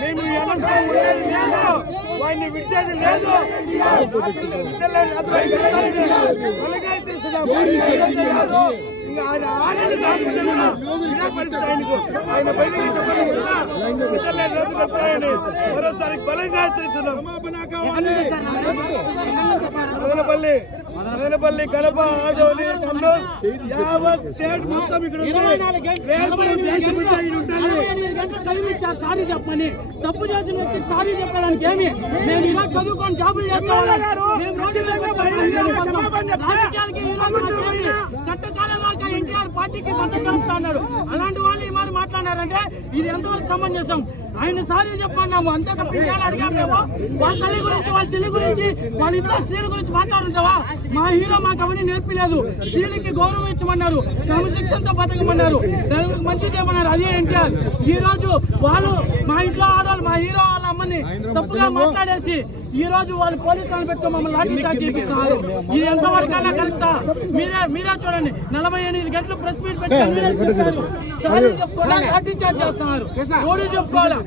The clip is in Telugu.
మేము వాడిని విడిచేది లేదు. ఆయన మరోసారి బలంగా హెచ్చరిస్తున్నాం. మదనపల్లి కడప ఆదోని కర్నూలు యావత్ స్టేట్ మొత్తం ఇక్కడ సారీ చెప్పమని తప్పు చేసిన వ్యక్తికి సారీ చెప్పడానికి ఏమి మేము ఇలా చదువుకొని జాబులు చేస్తాం. రాజకీయాలకి కట్టకాలం దాకా ఎన్టీఆర్ పార్టీకి మద్దతు అన్నారు. అలాంటి వాళ్ళు ఈ మరి మాట్లాడారంటే ఇది ఎంతవరకు సమంజసం? ఆయన సారీ చెప్పన్నాము అంతే తప్ప ఇంకేలా అడిగాము మేము. వాళ్ళ తల్లి గురించి వాళ్ళ చెల్లి గురించి వాళ్ళ ఇంట్లో స్త్రీల గురించి మాట్లాడుంటావా? మా హీరో మాకు అవన్నీ నేర్పలేదు. స్త్రీలకి గౌరవం ఇచ్చమన్నారు, క్రమశిక్షణతో బతకమన్నారు, నలుగురికి మంచి చేయమన్నారు. అదే ఎన్టీఆర్. ఈ రోజు వాళ్ళు మా ఇంట్లో ఆడవాళ్ళు మా హీరో వాళ్ళ అమ్మని తప్పుగా మాట్లాడేసి ఈ రోజు వాళ్ళు పోలీసులను పెట్టుకుని మమ్మల్ని లాఠీ చార్జ్ చేపిస్తున్నారు. ఇది ఎంతవరకు అయినా కరెక్టా? మీరే చూడండి, 48 గంటలు ప్రెస్ మీట్ పెట్టి లాఠీ చార్జ్ చేస్తున్నారు. రోడ్డు చెప్పుకోవాలా?